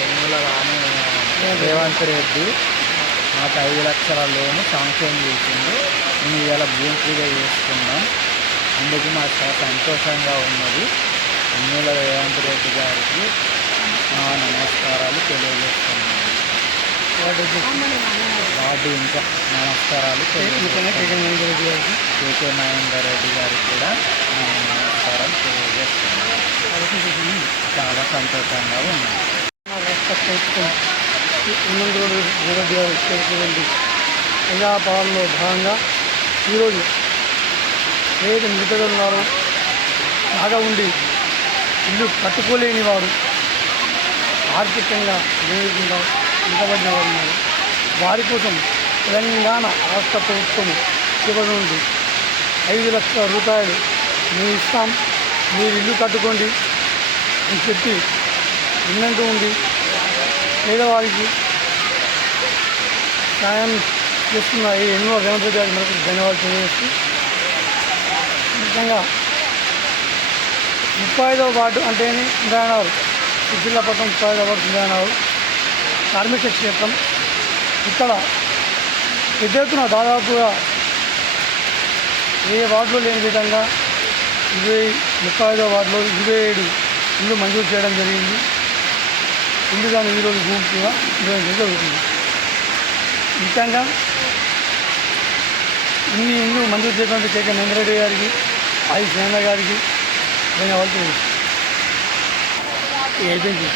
ఎన్నుల రాను రేవంత్ రెడ్డి మాకు ఐదు లక్షల లోను శాంక్షన్ చేసిండు. మేము ఇవాళ భూమి పూజ చేసుకున్నాం అందుకు మాకు చాలా సంతోషంగా ఉన్నది. ఎన్నుల రేవంత్ రెడ్డి గారికి నా నమస్కారాలు తెలియజేస్తున్నాను వార్డు ఇంకా నమస్కారాలు తెలియజేస్తున్నాను కేకే మహేందర్ రెడ్డి గారికి కూడా నా నమస్కారాలు తెలియజేస్తున్నాను చాలా సంతోషంగా ఉన్నాను రాష్ట్ర ప్రజాపాలనలో భాగంగా ఈరోజు ఏదైతే నిరుపేదలు ఉన్నారో బాగా ఉండి ఇల్లు కట్టుకోలేని వారు ఆర్థికంగా లేకుండా వెనుకబడిన వారు ఉన్నారు. వారి కోసం తెలంగాణ రాష్ట్ర ప్రభుత్వం చివరి నుండి ఐదు లక్షల రూపాయలు మేము ఇస్తాం. మీరు ఇల్లు కట్టుకోండి అని చెప్పి విన్నంటూ ఉంది పేదవారికి సాయం చేస్తున్న ఈ ఎన్నో రేవంత్ రెడ్డి గారికి మనకు ధన్యవాదాలు తెలియజేస్తూ ముఖ్యంగా ముప్పై ఐదవ వార్డు అంటే ఇంద్రాయనగర్ జిల్లాపట్నం ముప్పై ఐదవ వార్డు ఇంద్రాయనగర్ కార్మిక క్షేత్రం. ఇక్కడ పెద్ద ఎత్తున దాదాపుగా ఏ వార్డులో లేని విధంగా ఇరవై ముప్పై ఐదో వార్డులో ఇరవై ఏడు ఇల్లు మంజూరు చేయడం జరిగింది. ఇల్లు ఈరోజు భూమిగా కూడా నిర్వహించడం జరుగుతుంది ముఖ్యంగా ఇన్ని ఇల్లు మంజూరు చేసినటువంటి కేకే మహేంద్రెడ్డి గారికి ఆయి సేన గారికి ధన్యవాదాలు తెలియజేస్తాను. ఈ ఏజెన్సీ